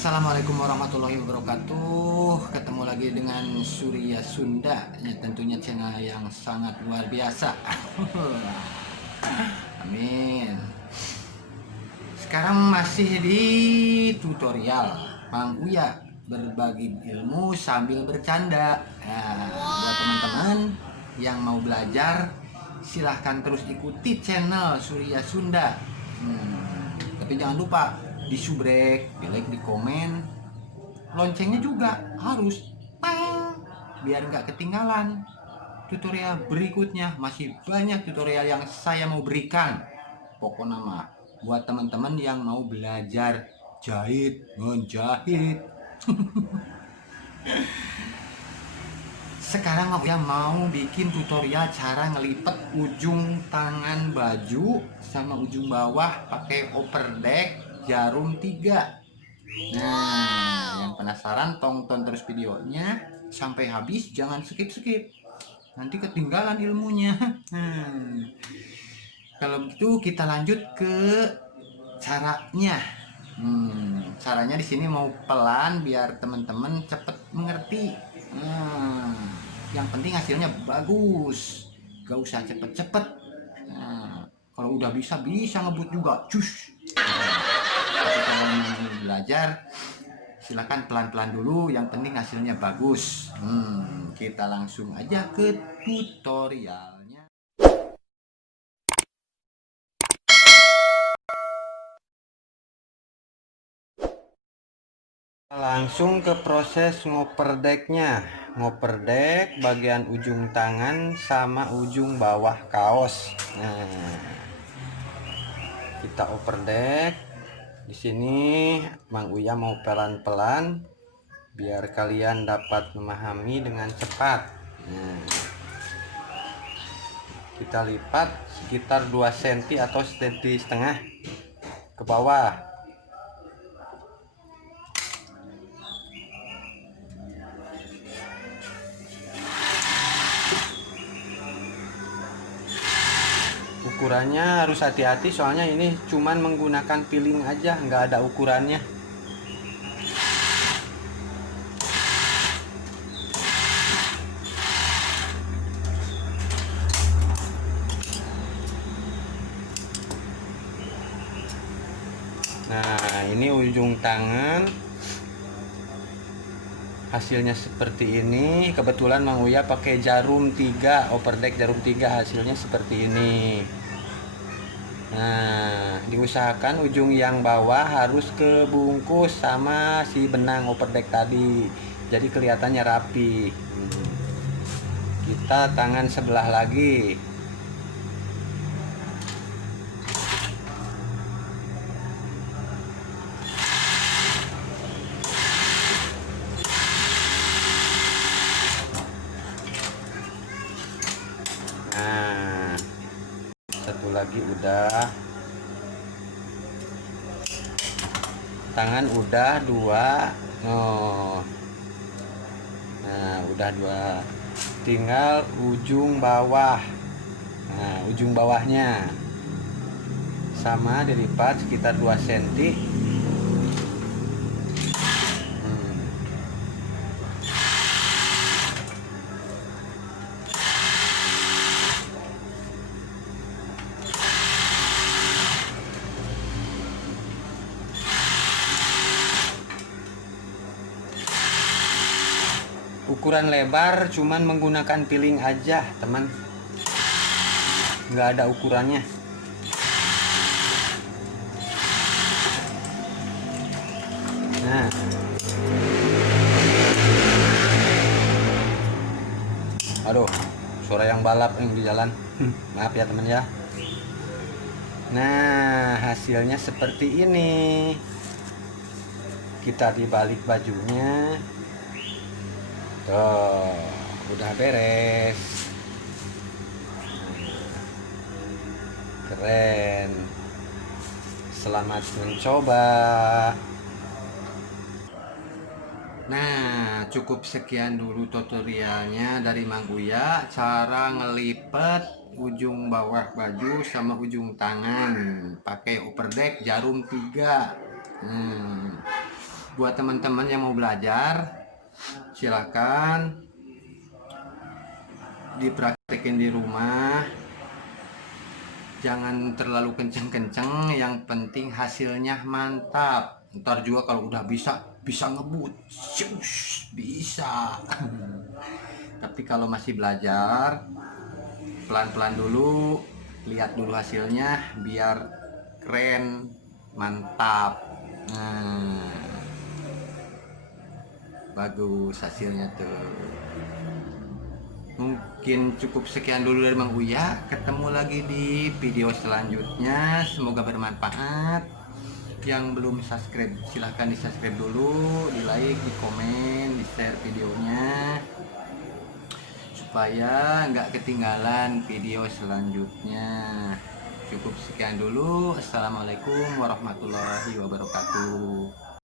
Assalamualaikum warahmatullahi wabarakatuh. Ketemu lagi dengan Surya Sunda, ya, tentunya channel yang sangat luar biasa. Amin. Sekarang masih di tutorial Mang Uya berbagi ilmu sambil bercanda. Nah, buat teman-teman yang mau belajar, silahkan terus ikuti channel Surya Sunda. Tapi jangan lupa di subrek, di like, di komen, loncengnya juga harus pang, biar nggak ketinggalan tutorial berikutnya. Masih banyak tutorial yang saya mau berikan. Pokoknya mah buat teman-teman yang mau belajar jahit, menjahit. Sekarang aku yang mau bikin tutorial cara ngelipet ujung tangan baju sama ujung bawah pakai operdeck jarum 3. Nah, yang penasaran tonton terus videonya sampai habis, jangan skip-skip. Nanti ketinggalan ilmunya. Kalau begitu kita lanjut ke caranya. Caranya di sini mau pelan biar teman-teman cepet mengerti. Yang penting hasilnya bagus, gak usah cepet-cepet. Kalau udah bisa ngebut juga, cus. Tapi kalau mau belajar, silakan pelan-pelan dulu. Yang penting hasilnya bagus. Kita langsung aja ke tutorialnya. Langsung ke proses ngoperdecknya. Ngoperdeck bagian ujung tangan sama ujung bawah kaos. Nah, kita operdeck. Di sini Mang Uya mau pelan-pelan biar kalian dapat memahami dengan cepat. Nah, kita lipat sekitar 2 cm atau 1,5 cm ke bawah. Ukurannya harus hati-hati, soalnya ini cuman menggunakan piling aja, nggak ada ukurannya. Nah, ini ujung tangan hasilnya seperti ini. Kebetulan Mang Uya pakai jarum 3, operdeck jarum 3, hasilnya seperti ini. Nah, diusahakan ujung yang bawah harus kebungkus sama si benang operdeck tadi, jadi kelihatannya rapi. Kita tangan sebelah lagi. Nah, satu lagi udah. Tangan udah 2. Oh. Nah, udah 2. Tinggal ujung bawah. Nah, ujung bawahnya sama dilipat sekitar 2 cm. Ukuran lebar cuman menggunakan piling aja, teman, nggak ada ukurannya. Nah, aduh, suara yang balap yang di jalan. Maaf ya teman ya. Nah, hasilnya seperti ini. Kita dibalik bajunya. Tuh, udah beres. Keren. Selamat mencoba. Nah, cukup sekian dulu tutorialnya dari Mang Uya, cara ngelipet ujung bawah baju sama ujung tangan pakai operdeck jarum 3. buat teman-teman yang mau belajar, silakan dipraktekin di rumah. Jangan terlalu kenceng-kenceng, yang penting hasilnya mantap. Ntar juga kalau udah bisa ngebut, bisa. Tapi kalau masih belajar, pelan-pelan dulu, lihat dulu hasilnya biar keren, mantap. Nah, bagus hasilnya tuh. Mungkin cukup sekian dulu dari Mang Uya. Ketemu lagi di video selanjutnya. Semoga bermanfaat. Yang belum subscribe silahkan di subscribe dulu, di like, di komen, di share videonya supaya nggak ketinggalan video selanjutnya. Cukup sekian dulu. Assalamualaikum warahmatullahi wabarakatuh.